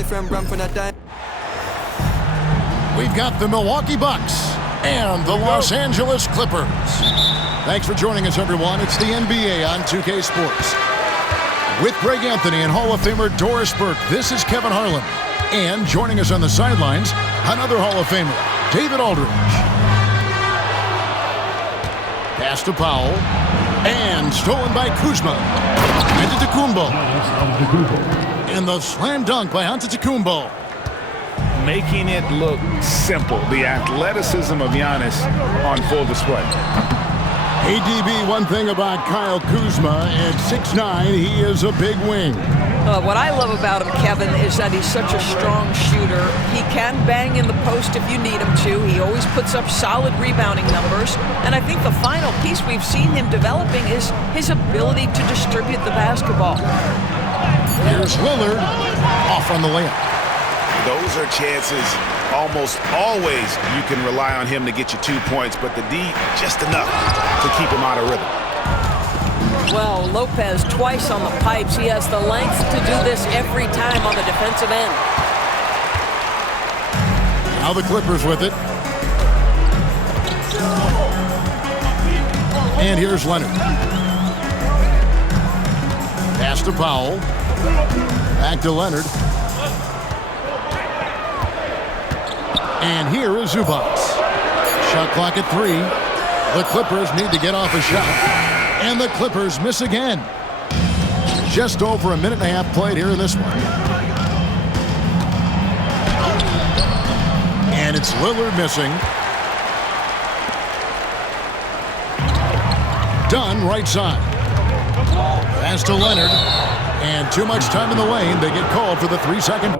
boyfriend run from that dime. We've got the Milwaukee Bucks and the Los Angeles Clippers. Thanks for joining us, everyone. It's the NBA on 2K Sports. With Greg Anthony and Hall of Famer Doris Burke, this is Kevin Harlan. And joining us on the sidelines, another Hall of Famer, David Aldridge. Pass to Powell. And stolen by Kuzma. Antetokounmpo. And the slam dunk by Antetokounmpo. Making it look simple. The athleticism of Giannis on full display. ADB, one thing about Kyle Kuzma, at 6'9", he is a big wing. What I love about him, Kevin, is that he's such a strong shooter. He can bang in the post if you need him to. He always puts up solid rebounding numbers. And I think the final piece we've seen him developing is his ability to distribute the basketball. Here's Lillard, off on the layup. Those are chances almost always you can rely on him to get you 2 points, but the D just enough to keep him out of rhythm. Well, Lopez twice on the pipes. He has the length to do this every time on the defensive end. Now the Clippers with it. And here's Leonard. Pass to Powell. Back to Leonard. And here is Zubac. Shot clock at 3. The Clippers need to get off a shot. And the Clippers miss again. Just over a minute and a half played here in this one. And it's Lillard missing. Dunn right side. Pass to Leonard. And too much time in the lane. They get called for the 3-second.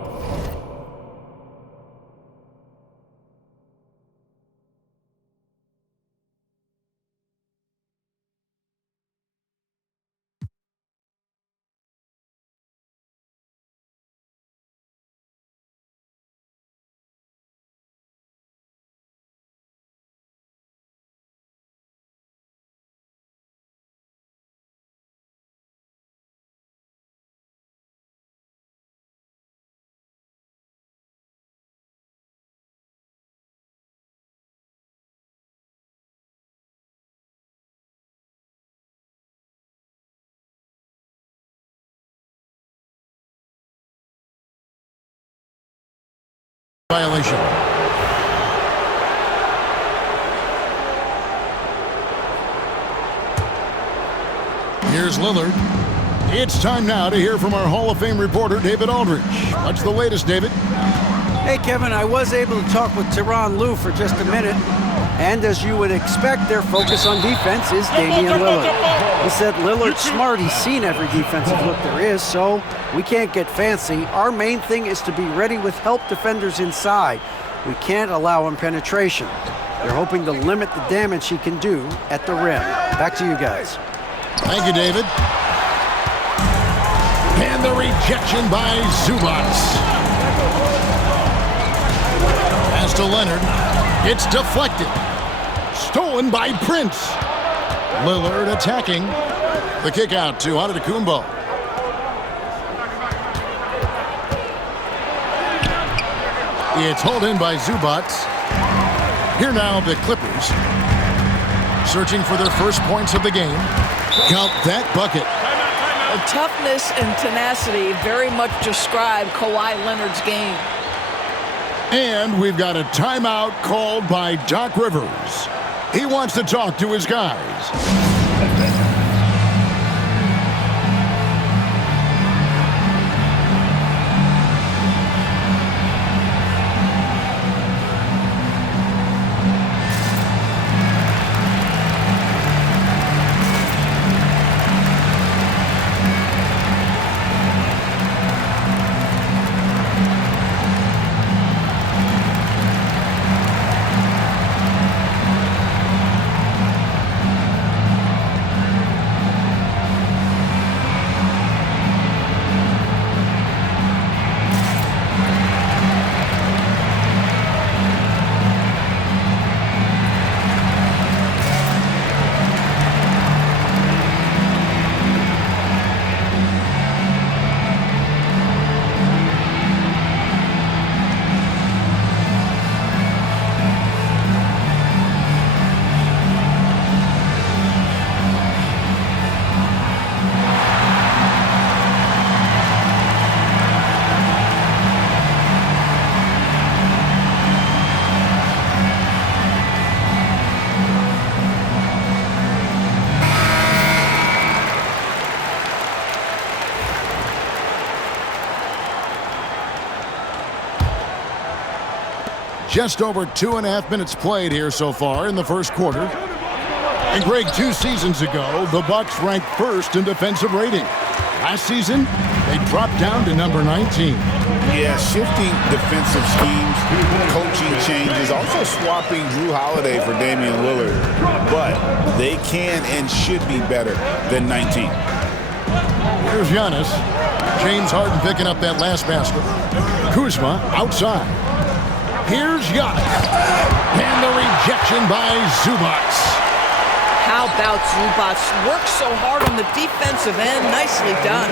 Violation. Here's Lillard. It's time now to hear from our Hall of Fame reporter, David Aldridge. What's the latest, David? Hey, Kevin, I was able to talk with Tyronn Lue for just a minute. And as you would expect, their focus on defense is Damian Lillard. He said Lillard's smart. He's seen every defensive look there is, so we can't get fancy. Our main thing is to be ready with help defenders inside. We can't allow him penetration. They're hoping to limit the damage he can do at the rim. Back to you guys. Thank you, David. And the rejection by Zubac. Pass to Leonard. It's deflected. Stolen by Prince. Lillard attacking. The kick out to Antetokounmpo. It's hauled in by Zubac. Here now the Clippers. Searching for their first points of the game. Count that bucket. Toughness and tenacity very much describe Kawhi Leonard's game. And we've got a timeout called by Doc Rivers. He wants to talk to his guys. Just over 2.5 minutes played here so far in the first quarter. And Greg, 2 seasons ago, the Bucks ranked first in defensive rating. Last season, they dropped down to number 19. Yeah, shifting defensive schemes, coaching changes, also swapping Drew Holiday for Damian Lillard. But they can and should be better than 19. Here's Giannis. James Harden picking up that last basket. Kuzma outside. Here's Giannis. And the rejection by Zubac. How about Zubac? Works so hard on the defensive end. Nicely done.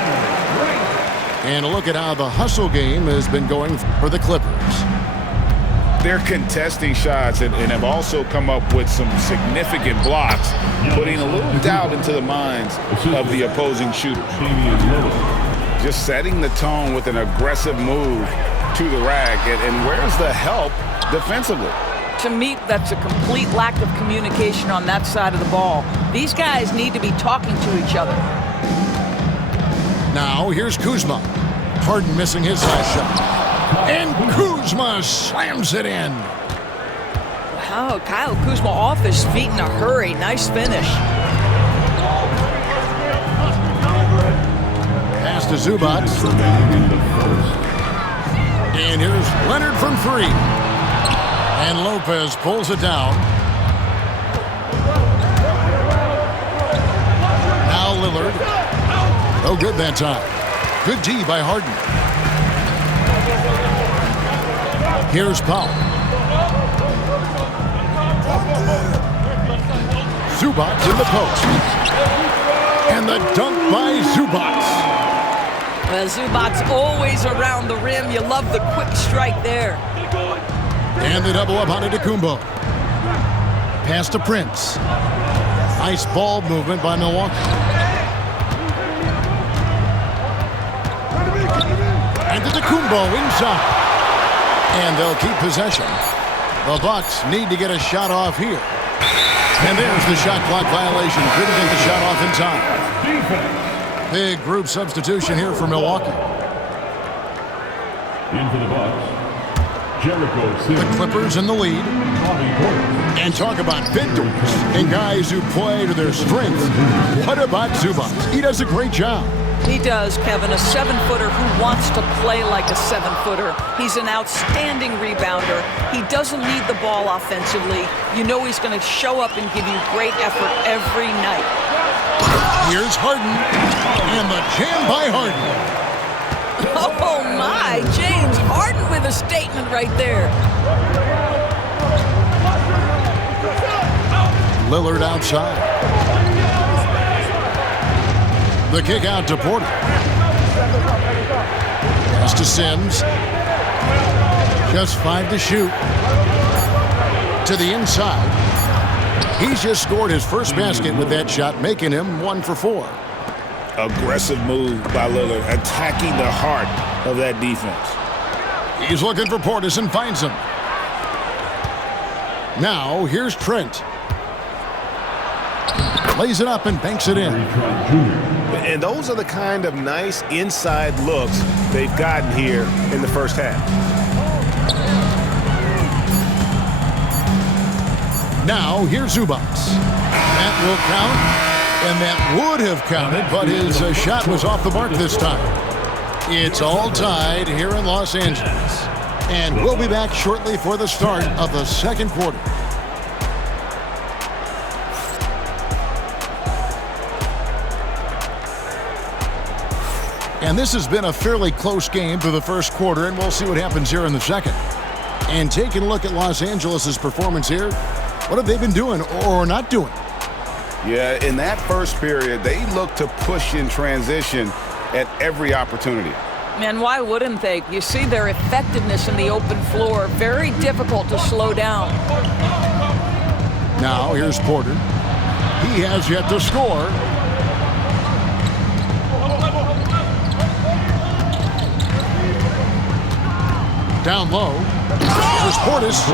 And a look at how the hustle game has been going for the Clippers. They're contesting shots and have also come up with some significant blocks, putting a little doubt into the minds of the opposing shooters. Just setting the tone with an aggressive move to the rack. And where's the help defensively? To me, that's a complete lack of communication on that side of the ball. These guys need to be talking to each other. Now, here's Kuzma. Harden missing his last shot. And Kuzma slams it in. Wow, Kyle Kuzma off his feet in a hurry. Nice finish. Pass to Zubac. And here's Leonard from 3. And Lopez pulls it down. Now Lillard. No good that time. Good D by Harden. Here's Powell. Zubac in the post. And the dunk by Zubac. Well, Zubac's always around the rim. You love the quick strike there. And they double up on Antetokounmpo. Pass to Prince. Nice ball movement by Milwaukee. Antetokounmpo inside. And they'll keep possession. The Bucks need to get a shot off here. And there's the shot clock violation. Couldn't get the shot off in time. Big group substitution here for Milwaukee. Into the Bucks. The Clippers in the lead. And talk about vendors and guys who play to their strengths. What about Zubac? He does a great job. He does, Kevin. A 7-footer who wants to play like a 7-footer. He's an outstanding rebounder. He doesn't need the ball offensively. You know he's going to show up and give you great effort every night. Here's Harden. And the jam by Harden. Oh, my. James Harden with a statement right there. Lillard outside. The kick out to Porter. Pass to Sims. Just 5 to shoot. To the inside. He's just scored his first basket with that shot, making him 1 for 4. Aggressive move by Lillard, attacking the heart of that defense. He's looking for Portis and finds him. Now, here's Trent. Lays it up and banks it in. And those are the kind of nice inside looks they've gotten here in the first half. Now, here's Zubac. That will count. And that would have counted, but his shot was off the mark this time. It's all tied here in Los Angeles. And we'll be back shortly for the start of the second quarter. And this has been a fairly close game through the first quarter, and we'll see what happens here in the second. And taking a look at Los Angeles' performance here, what have they been doing or not doing? Yeah, in that first period, they looked to push in transition at every opportunity. And why wouldn't they? You see their effectiveness in the open floor. Very difficult to slow down. Now, here's Porter. He has yet to score. Down low. Here's Portis.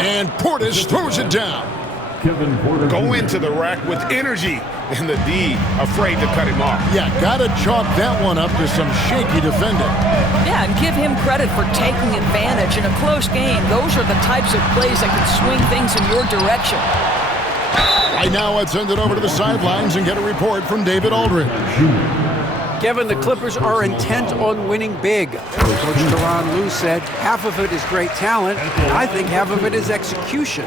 And Portis throws it down. Go into the rack with energy, and the D afraid to cut him off. Yeah, gotta chalk that one up to some shaky defending. Yeah, and give him credit for taking advantage in a close game. Those are the types of plays that can swing things in your direction. Right now, let's send it over to the sidelines and get a report from David Aldridge. Kevin, the Clippers are intent on winning big. Coach Tyronn Lue said half of it is great talent, and I think half of it is execution.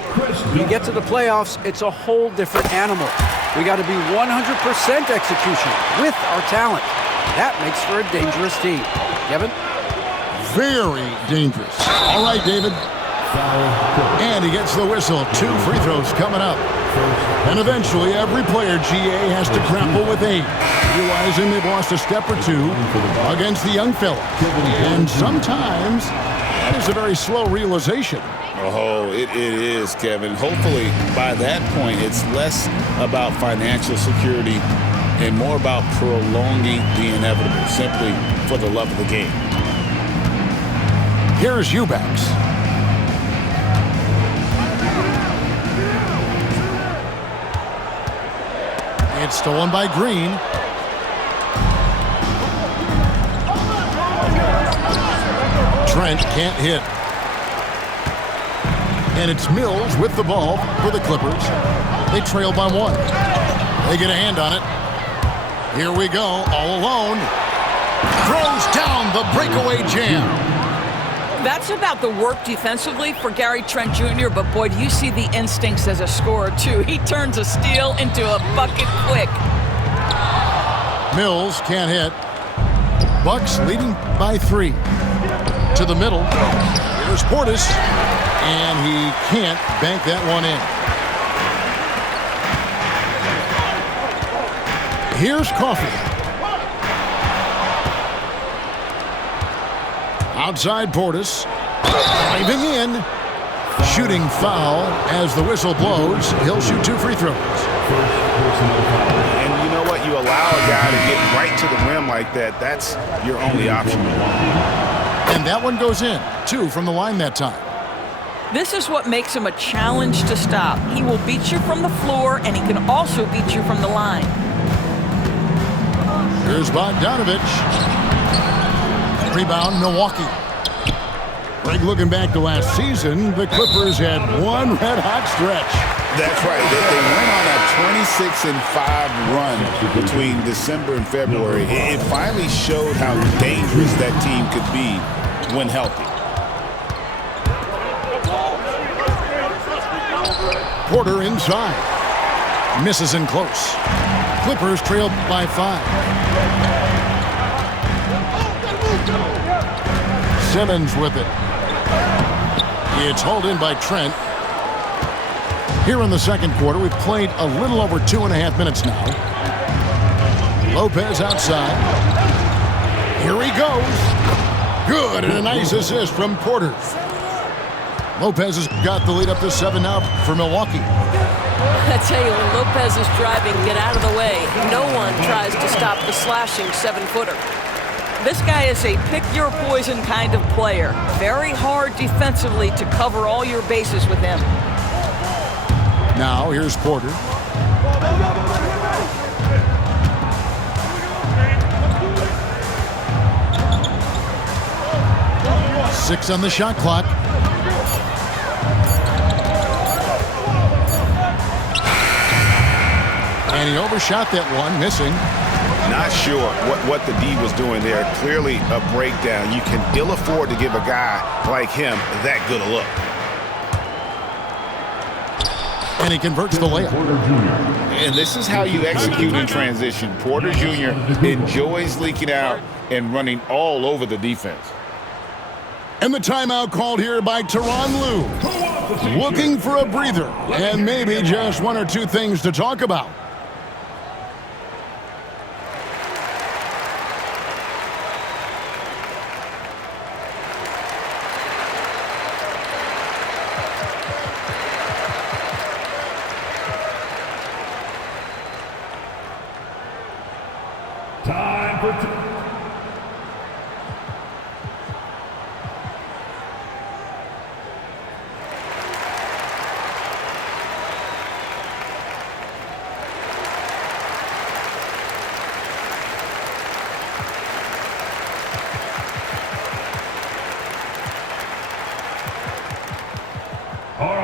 You get to the playoffs, it's a whole different animal. We got to be 100% execution with our talent. That makes for a dangerous team. Kevin? Very dangerous. All right, David. And he gets the whistle. 2 free throws coming up. And eventually, every player, GA, has to grapple with age, realizing they've lost a step or two against the young fella. And sometimes, that is a very slow realization. Oh, it is, Kevin. Hopefully, by that point, it's less about financial security and more about prolonging the inevitable, simply for the love of the game. Here's Eubanks. It's stolen by Green. Trent can't hit. And it's Mills with the ball for the Clippers. They trail by 1. They get a hand on it. Here we go, all alone. Throws down the breakaway jam. That's about the work defensively for Gary Trent Jr., but boy, do you see the instincts as a scorer, too. He turns a steal into a bucket quick. Mills can't hit. Bucks leading by 3. To the middle. Here's Portis. And he can't bank that one in. Here's Coffey. Outside Portis, driving in, shooting foul as the whistle blows. He'll shoot 2 free throws. And you know what? You allow a guy to get right to the rim like that. That's your only option. And that one goes in. 2 from the line that time. This is what makes him a challenge to stop. He will beat you from the floor, and he can also beat you from the line. Here's Bogdanovich. Rebound, Milwaukee. Greg, looking back to last season, the Clippers had one red-hot stretch. That's right. They went on a 26-5 run between December and February. It finally showed how dangerous that team could be when healthy. Porter inside. Misses in close. Clippers trail by 5. Simmons with it. It's hauled in by Trent. Here in the second quarter, we've played a little over 2.5 minutes now. Lopez outside. Here he goes. Good, and a nice assist from Porter. Lopez has got the lead up to 7 now for Milwaukee. I tell you, when Lopez is driving, get out of the way. No one tries to stop the slashing 7-footer. This guy is a pick-your-poison kind of player. Very hard defensively to cover all your bases with him. Now, here's Porter. Six on the shot clock. And he overshot that one, missing. Not sure what the D was doing there. Clearly a breakdown. You can ill afford to give a guy like him that good a look. And he converts the layup. And this is how you execute in transition. Porter Jr. enjoys leaking out and running all over the defense. And the timeout called here by Tyronn Lue. Looking for a breather and maybe just 1 or 2 things to talk about. Time for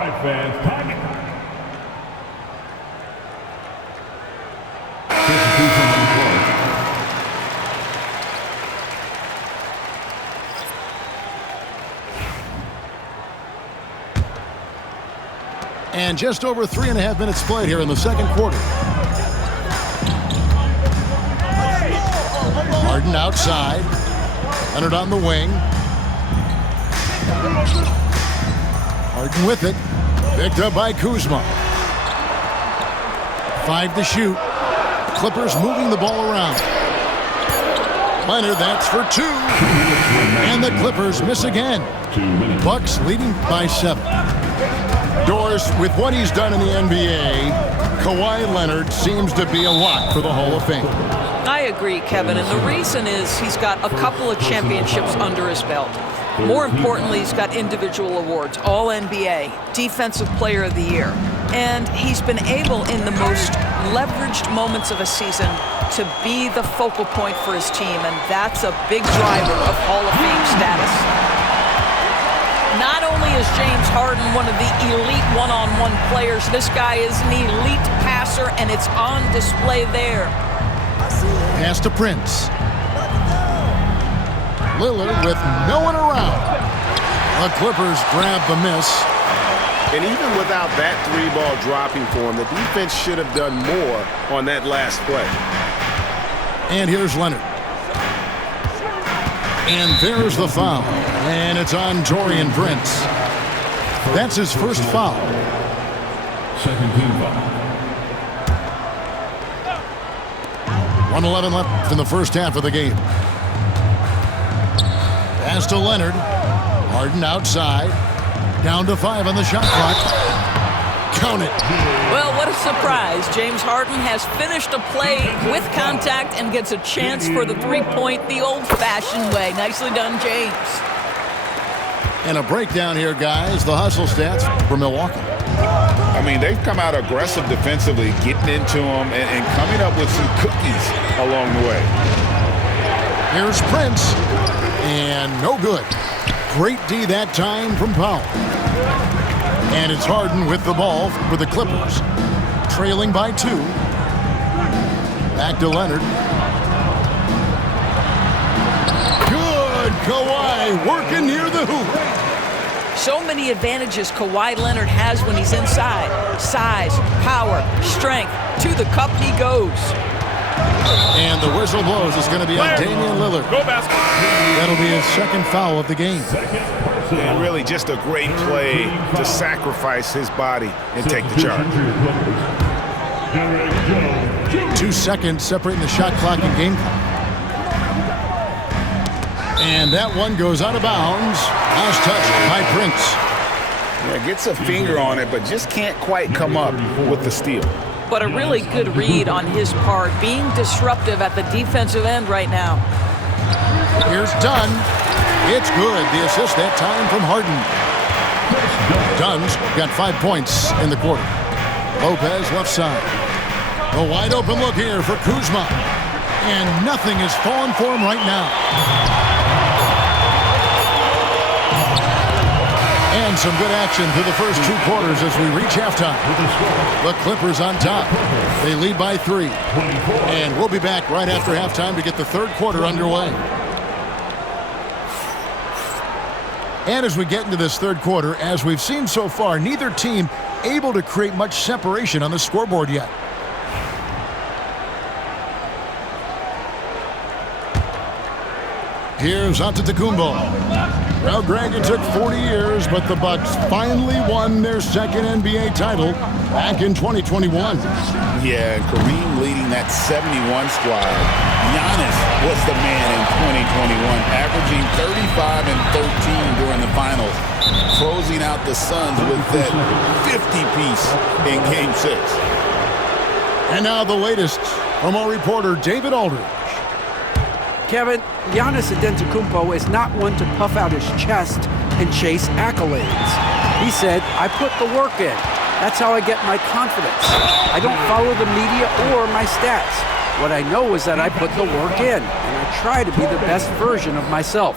right, fans, time. 52 from the play. And just over 3.5 minutes played here in the second quarter. Harden outside. Leonard on the wing. Harden with it. Picked up by Kuzma. 5 to shoot. Clippers moving the ball around. Leonard, that's for 2. And the Clippers miss again. Bucks leading by 7. Doris, with what he's done in the NBA, Kawhi Leonard seems to be a lock for the Hall of Fame. I agree, Kevin, and the reason is he's got a couple of championships under his belt. More importantly, he's got individual awards, All-NBA, Defensive Player of the Year, and he's been able in the most leveraged moments of a season to be the focal point for his team, and that's a big driver of Hall of Fame status. Not only is James Harden one of the elite one-on-one players, this guy is an elite passer, and it's on display there. Pass to Prince. Lillard with no one around. The Clippers grab the miss. And even without that 3-ball dropping for him, the defense should have done more on that last play. And here's Leonard. And there's the foul. And it's on Taurean Prince. That's his first foul. Second team foul. 1:11 left in the first half of the game. Pass to Leonard. Harden outside. Down to 5 on the shot clock. Count it. Well, what a surprise. James Harden has finished a play with contact and gets a chance for the three-point the old-fashioned way. Nicely done, James. And a breakdown here, guys. The hustle stats for Milwaukee. I mean, they've come out aggressive defensively, getting into them and coming up with some cookies along the way. Here's Prince. And no good. Great D that time from Powell. And it's Harden with the ball for the Clippers. Trailing by 2. Back to Leonard. Good. Kawhi working near the hoop. So many advantages Kawhi Leonard has when he's inside. Size, power, strength. To the cup he goes. And the whistle blows. It's going to be on Damian Lillard. Go basketball. That'll be his second foul of the game. And really just a great play to sacrifice his body and take the charge. 2 seconds separating the shot clock and game clock. And that one goes out of bounds. Last touch by Prince. Yeah, gets a finger on it, but just can't quite come up with the steal. But a really good read on his part, being disruptive at the defensive end right now. Here's Dunn. It's good. The assist that time from Harden. Dunn's got 5 points in the quarter. Lopez left side. A wide open look here for Kuzma. And nothing is falling for him right now. And some good action through the first 2 quarters as we reach halftime. The Clippers on top. They lead by 3. And we'll be back right after halftime to get the third quarter underway. And as we get into this third quarter, as we've seen so far, neither team able to create much separation on the scoreboard yet. Here's Antetokounmpo. Well, Greg, it took 40 years, but the Bucks finally won their second NBA title back in 2021. Yeah, Kareem leading that 71 squad. Giannis was the man in 2021, averaging 35 and 13 during the finals, closing out the Suns with that 50-piece in Game 6. And now the latest from our reporter, David Aldridge. Kevin, Giannis Antetokounmpo is not one to puff out his chest and chase accolades. He said, I put the work in. That's how I get my confidence. I don't follow the media or my stats. What I know is that I put the work in, and I try to be the best version of myself.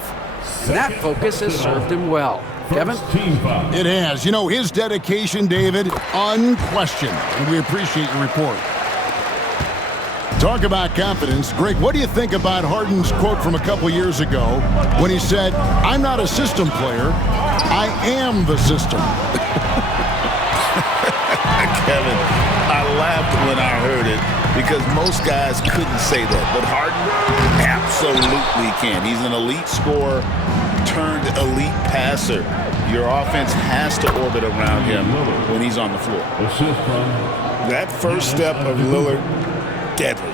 And that focus has served him well. Kevin? Team foul. It has. You know, his dedication, David, unquestioned. And we appreciate your report. Talk about confidence. Greg, what do you think about Harden's quote from a couple years ago when he said, "I'm not a system player, I am the system"? Kevin, I laughed when I heard it because most guys couldn't say that. But Harden absolutely can. He's an elite scorer turned elite passer. Your offense has to orbit around him when he's on the floor. Assist from That first step of Lillard, deadly.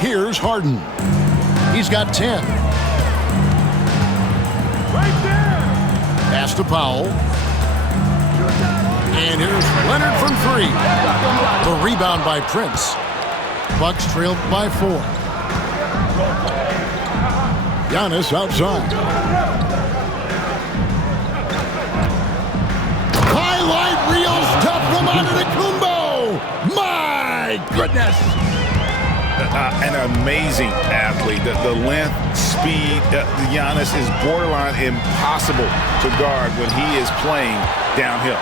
Here's Harden. He's got 10. Pass to Powell. And here's Leonard from 3. The rebound by Prince. Bucks trailed by 4. Giannis outside. Highlight reel stuff from Antetokounmpo. My goodness. An amazing athlete. The length, speed, Giannis is borderline impossible to guard when he is playing downhill.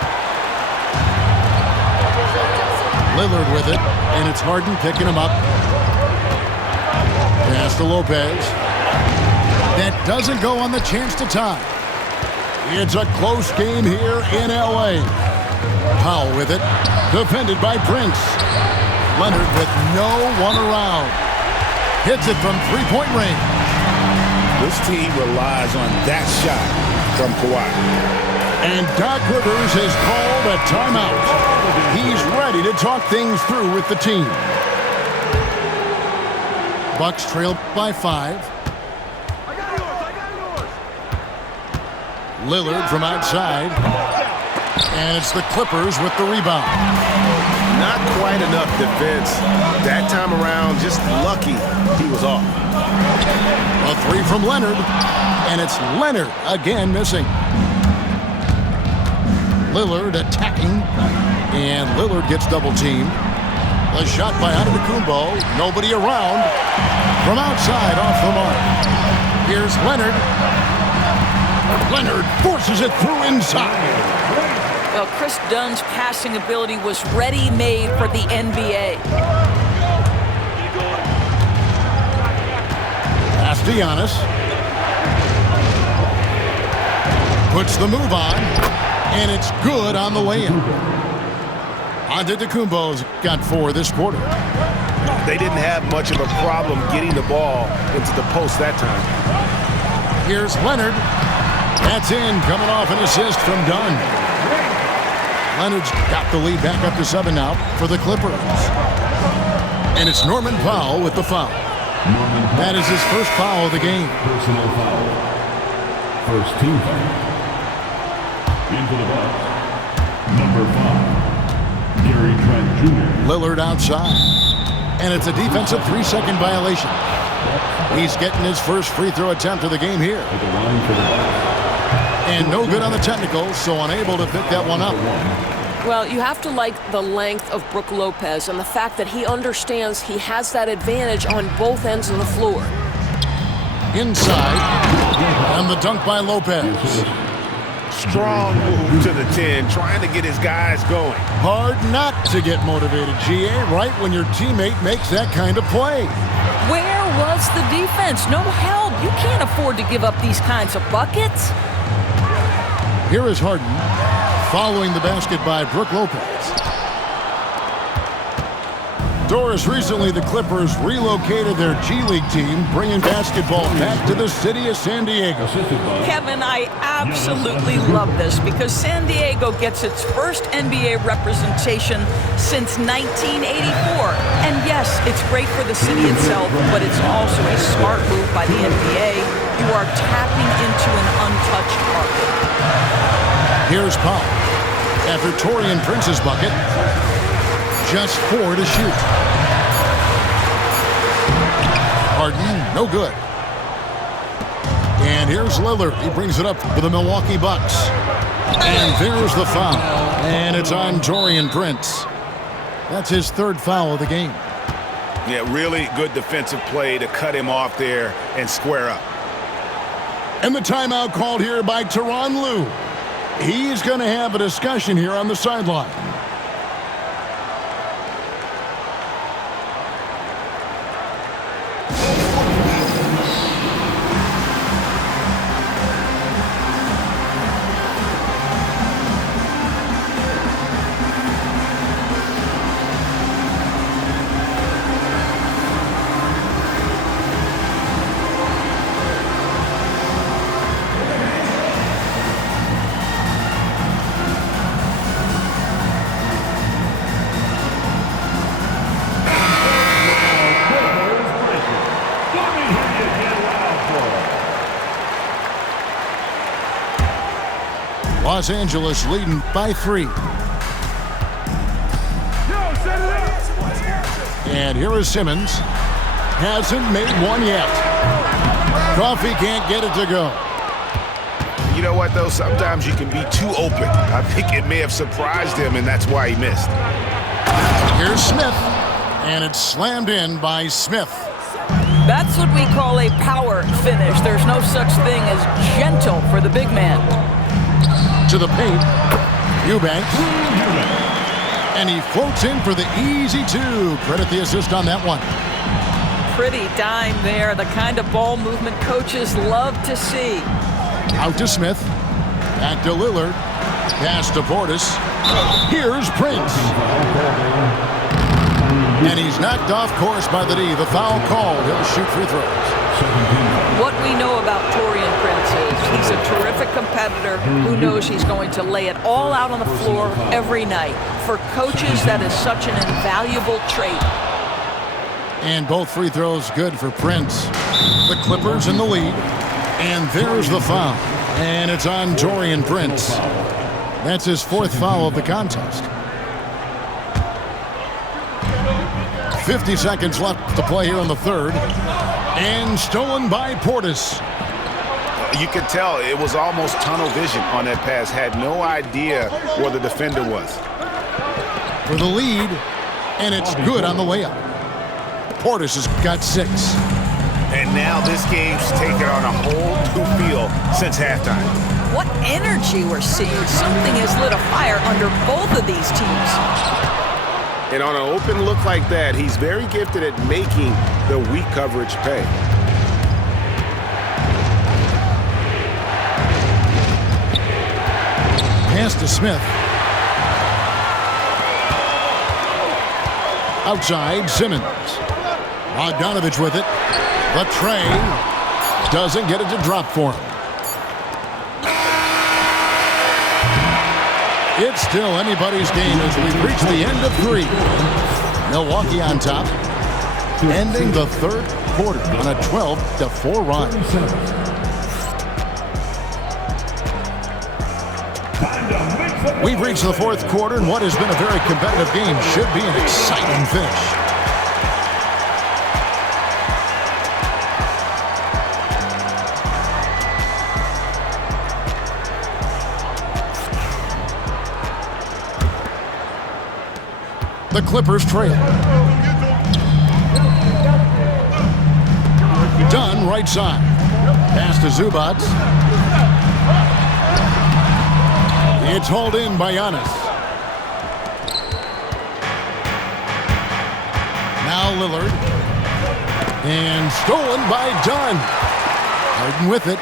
Lillard with it, and it's Harden picking him up. Pass to Lopez. That doesn't go on the chance to tie. It's a close game here in L.A. Powell with it, defended by Prince. Leonard with no one around. Hits it from three-point range. This team relies on that shot from Kawhi. And Doc Rivers has called a timeout. He's ready to talk things through with the team. Bucks trail by 5. Lillard from outside. And it's the Clippers with the rebound. Not quite enough defense. That time around, just lucky he was off. A 3 from Leonard. And it's Leonard again missing. Lillard attacking. And Lillard gets double-teamed. A shot by Antetokounmpo. Nobody around. From outside off the mark. Here's Leonard. Leonard forces it through inside. Well, Chris Dunn's passing ability was ready-made for the NBA. Pass to Giannis. Puts the move on. And it's good on the way in. Antetokounmpo's got 4 this quarter. They didn't have much of a problem getting the ball into the post that time. Here's Leonard. That's in, coming off an assist from Dunn. Leonard's got the lead back up to 7 now for the Clippers. And it's Norman Powell with the foul. That is his first foul of the game. personal foul. First team foul. Into the box. Number 5. Gary Trent Jr. Lillard outside. And it's a defensive 3-second violation. He's getting his first free throw attempt of the game here. At the line for the Bucks. And no good on the technical, so unable to pick that one up. Well, you have to like the length of Brook Lopez and the fact that he understands he has that advantage on both ends of the floor. Inside. And the dunk by Lopez. Strong move to the 10, trying to get his guys going. Hard not to get motivated, GA, right when your teammate makes that kind of play. Where was the defense? No help. You can't afford to give up these kinds of buckets. Here is Harden following the basket by Brook Lopez. Doris, recently the Clippers relocated their G League team, bringing basketball back to the city of San Diego. Kevin, I absolutely love this because San Diego gets its first NBA representation since 1984. And yes, it's great for the city itself, but it's also a smart move by the NBA. You are tapping into an untouched market. Here's Powell. After Taurean Prince's bucket, just 4 to shoot. Harden, no good. And here's Lillard. He brings it up for the Milwaukee Bucks. And there's the foul. And it's on Taurean Prince. That's his 3rd foul of the game. Yeah, really good defensive play to cut him off there and square up. And the timeout called here by Tyronn Lue. He's going to have a discussion here on the sideline. Los Angeles leading by 3. And here is Simmons. Hasn't made one yet. Coffee can't get it to go. You know what, though? Sometimes you can be too open. I think it may have surprised him, and that's why he missed. Here's Smith. And it's slammed in by Smith. That's what we call a power finish. There's no such thing as gentle for the big man. To the paint. Eubanks. And he floats in for the easy 2. Credit the assist on that one. Pretty dime there. The kind of ball movement coaches love to see. Out to Smith. Back to Lillard. Pass to Portis. Here's Prince. And he's knocked off course by the D. The foul called. He'll shoot free throws. What we know about Taurean Prince is he's a terrific competitor who knows he's going to lay it all out on the floor every night. For coaches, that is such an invaluable trait. And both free throws good for Prince. The Clippers in the lead. And there's the foul. And it's on Taurean Prince. That's his 4th foul of the contest. 50 seconds left to play here in the 3rd. And stolen by Portis. You could tell it was almost tunnel vision on that pass. Had no idea where the defender was. For the lead. And it's good on the layup. Portis has got 6. And now this game's taken on a whole new feel since halftime. What energy we're seeing. Something has lit a fire under both of these teams. And on an open look like that, he's very gifted at making the weak coverage pay. Pass to Smith. Outside, Simmons. Bogdanovich with it. The tray doesn't get it to drop for him. It's still anybody's game as we reach the end of 3. Milwaukee on top, ending the 3rd quarter on a 12-4 run. We've reached the 4th quarter, and what has been a very competitive game should be an exciting finish. The Clippers trail. Dunn right side. Pass to Zubac. It's hauled in by Giannis. Now Lillard. And stolen by Dunn. Harden with it.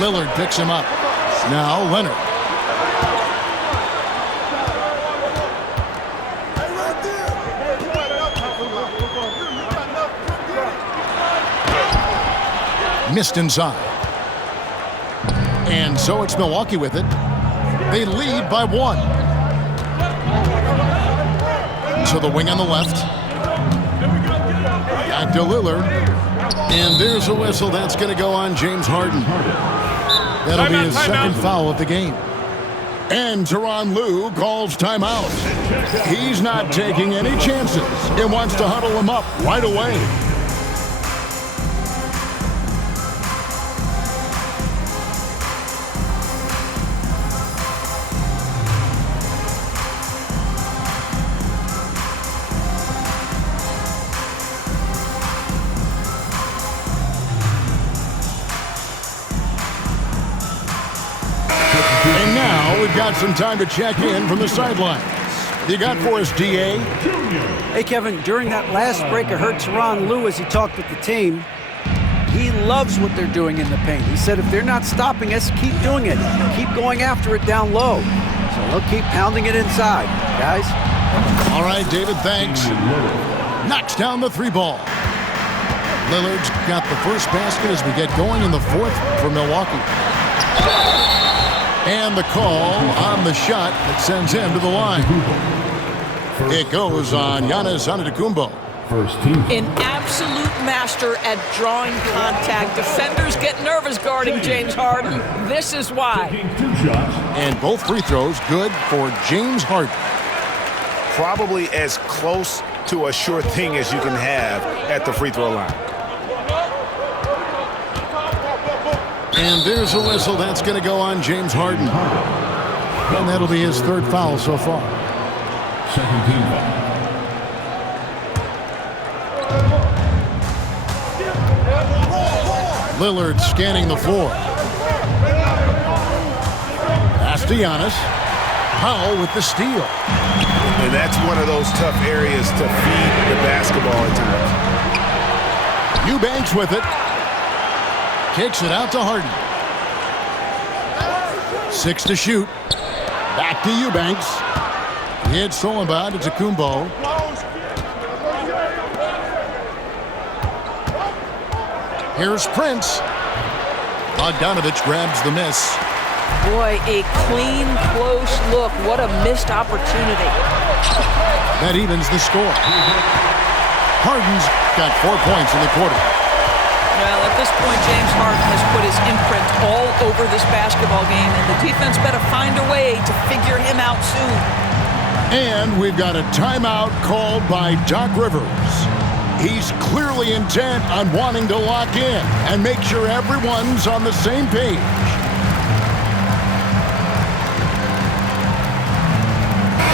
Lillard picks him up. Now Leonard. Missed inside. And so it's Milwaukee with it. They lead by 1. To the wing on the left. Back to Lillard. And there's a whistle. That's going to go on James Harden. That'll be his 2nd foul of the game. And Tyronn Lue calls timeout. He's not taking any chances and wants to huddle him up right away. we've got some time to check in from the sidelines. You got for us, D.A.? Hey, Kevin, during that last break, I heard Tyronn Lue as he talked with the team. He loves what they're doing in the paint. He said if they're not stopping us, keep doing it. Keep going after it down low. So they'll keep pounding it inside, guys. All right, David, thanks. Knocks down the three ball. Lillard's got the first basket as we get going in the fourth for Milwaukee. And the call on the shot that sends him to the line. It goes on Giannis Antetokounmpo. First team. An absolute master at drawing contact. Defenders get nervous guarding James Harden. This is why. Taking 2 shots. And both free throws good for James Harden. Probably as close to a sure thing as you can have at the free throw line. And there's a whistle. That's going to go on James Harden. And that'll be his third foul so far. Second team foul. Lillard scanning the floor. Pass to Giannis. Powell with the steal. And that's one of those tough areas to feed the basketball at times. Eubanks with it. Kicks it out to Harden. 6 to shoot. Back to Eubanks. It's stolen by Antetokounmpo. Here's Prince. Bogdanovich grabs the miss. Boy, a clean, close look. What a missed opportunity. That evens the score. Harden's got 4 points in the quarter. Well, at this point, James Harden has put his imprint all over this basketball game, and the defense better find a way to figure him out soon. And we've got a timeout called by Doc Rivers. He's clearly intent on wanting to lock in and make sure everyone's on the same page.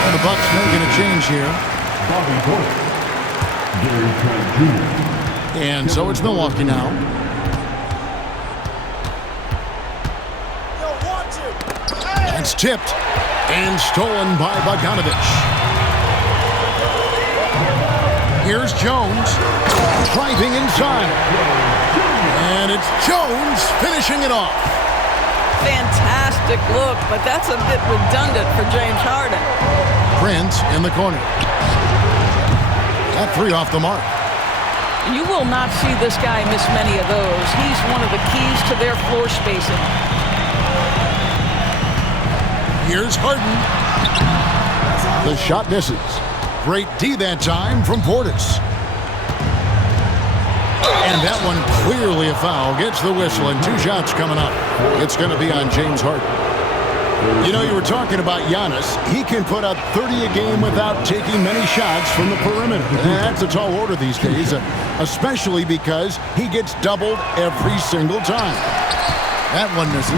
And the Bucks making a change here. Bobby Portis. Gary Trent Jr. And so it's Milwaukee now. It's tipped and stolen by Bogdanovich. Here's Jones driving inside. And it's Jones finishing it off. Fantastic look, but that's a bit redundant for James Harden. Prince in the corner. That three off the mark. You will not see this guy miss many of those. He's one of the keys to their floor spacing. Here's Harden. The shot misses. Great D that time from Portis. And that one clearly a foul. Gets the whistle and 2 shots coming up. It's going to be on James Harden. You know, you were talking about Giannis. He can put up 30 a game without taking many shots from the perimeter. That's a tall order these days, especially because he gets doubled every single time. That one misses.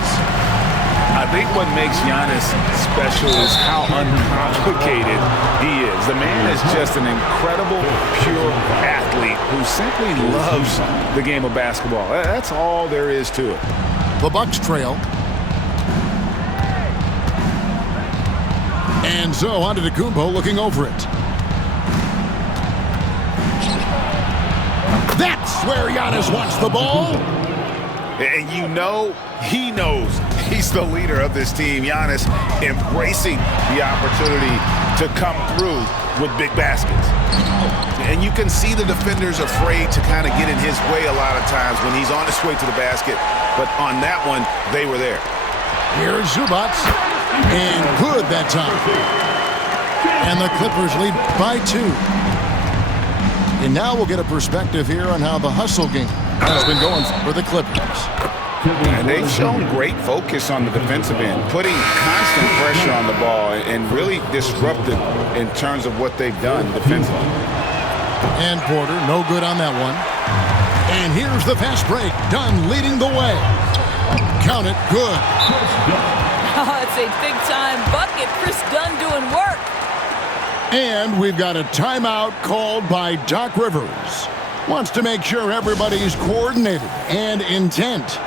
I think what makes Giannis special is how uncomplicated he is. The man is just an incredible, pure athlete who simply loves the game of basketball. That's all there is to it. The Bucks trail. And so Antetokounmpo looking over it. That's where Giannis wants the ball. And you know, he knows he's the leader of this team. Giannis embracing the opportunity to come through with big baskets. And you can see the defenders afraid to kind of get in his way a lot of times when he's on his way to the basket. But on that one, they were there. Here's Zubac. And good that time. And the Clippers lead by 2. And now we'll get a perspective here on how the hustle game has been going for the Clippers. And they've shown great focus on the defensive end, putting constant pressure on the ball and really disruptive in terms of what they've done defensively. And Porter, no good on that one. And here's the fast break. Dunn leading the way. Count it, good. Oh, it's a big-time bucket. Chris Dunn doing work. And we've got a timeout called by Doc Rivers. Wants to make sure everybody's coordinated and intent.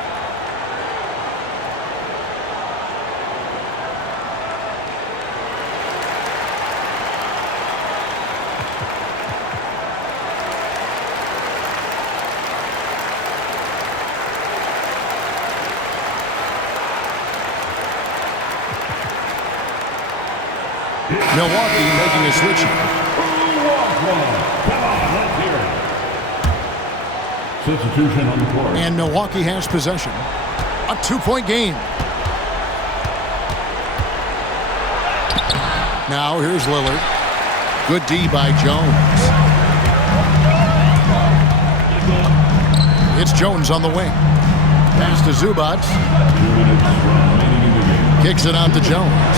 Milwaukee making a switch. Substitution on the court. And Milwaukee has possession. A 2-point game. Now here's Lillard. Good D by Jones. It's Jones on the wing. Pass to Zubac. 2 minutes remaining in the game. Kicks it out to Jones.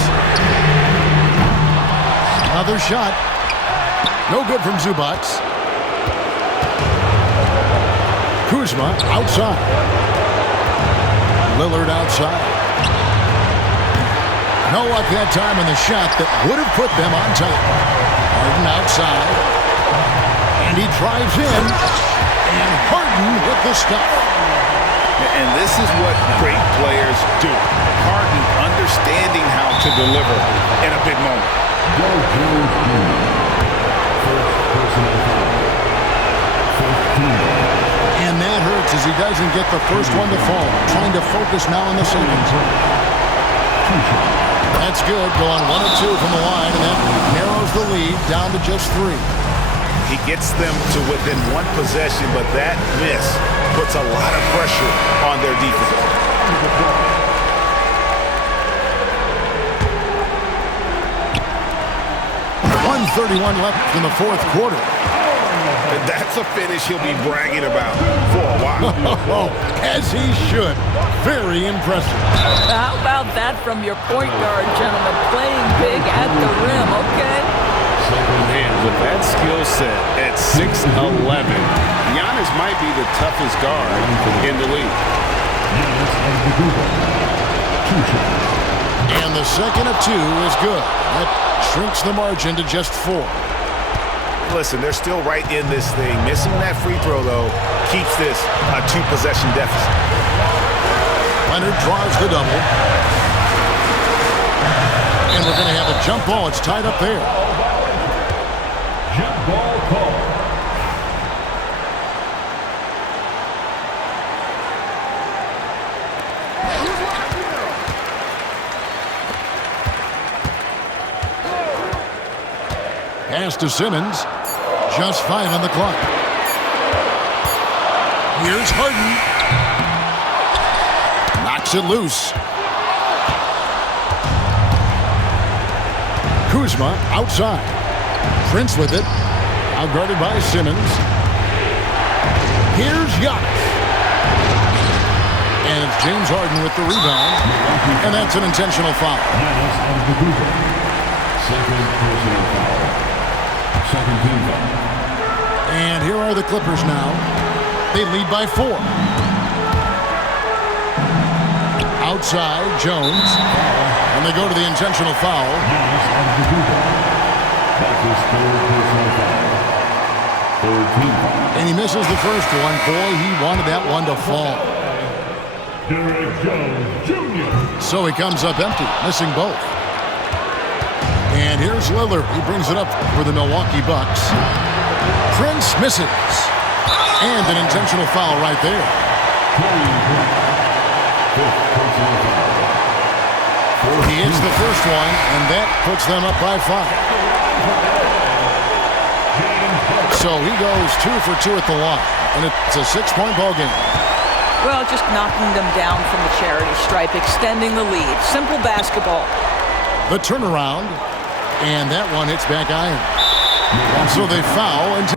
Another shot. No good from Zubac. Kuzma outside. Lillard outside. No luck that time on the shot that would have put them on top. Harden outside. And he drives in. And Harden with the stuff. And this is what great players do. Harden understanding how to deliver in a big moment. Joe Jones Jr. First personal foul. First team foul. And that hurts as he doesn't get the first one to fall. Trying to focus now on the second. That's good. Going 1 of 2 from the line, and that narrows the lead down to just 3. He gets them to within 1 possession, but that miss puts a lot of pressure on their defense. 1:31 left in the fourth quarter. That's a finish he'll be bragging about for a while. As he should. Very impressive. How about that from your point guard, gentlemen? Playing big at the rim, okay? Man, with that skill set at 6'11", Giannis might be the toughest guard in the league. And the second of 2 is good. That shrinks the margin to just 4. Listen, they're still right in this thing. Missing that free throw, though, keeps this a 2-possession deficit. Leonard draws the double. And we're going to have a jump ball. It's tied up there. Jump ball call. Pass to Simmons. Just 5 on the clock. Here's Harden. Knocks it loose. Kuzma outside. Prince with it. Outguarded by Simmons. Here's Giannis. And it's James Harden with the rebound. And that's an intentional foul. Second personal foul. Second team foul. And here are the Clippers now. They lead by 4. Outside, Jones. And they go to the intentional foul. That's his third personal foul. Third team foul. And he misses the first one. Boy, he wanted that one to fall. Derrick Jones Jr. So he comes up empty, missing both. And here's Lillard. He brings it up for the Milwaukee Bucks. Prince misses. And an intentional foul right there. Fifth personal foul. He hits the first one, and that puts them up by 5. So he goes 2 for 2 at the line, and it's a 6-point ball game. Well, just knocking them down from the charity stripe, extending the lead. Simple basketball. The turnaround, and that one hits back iron. So they foul.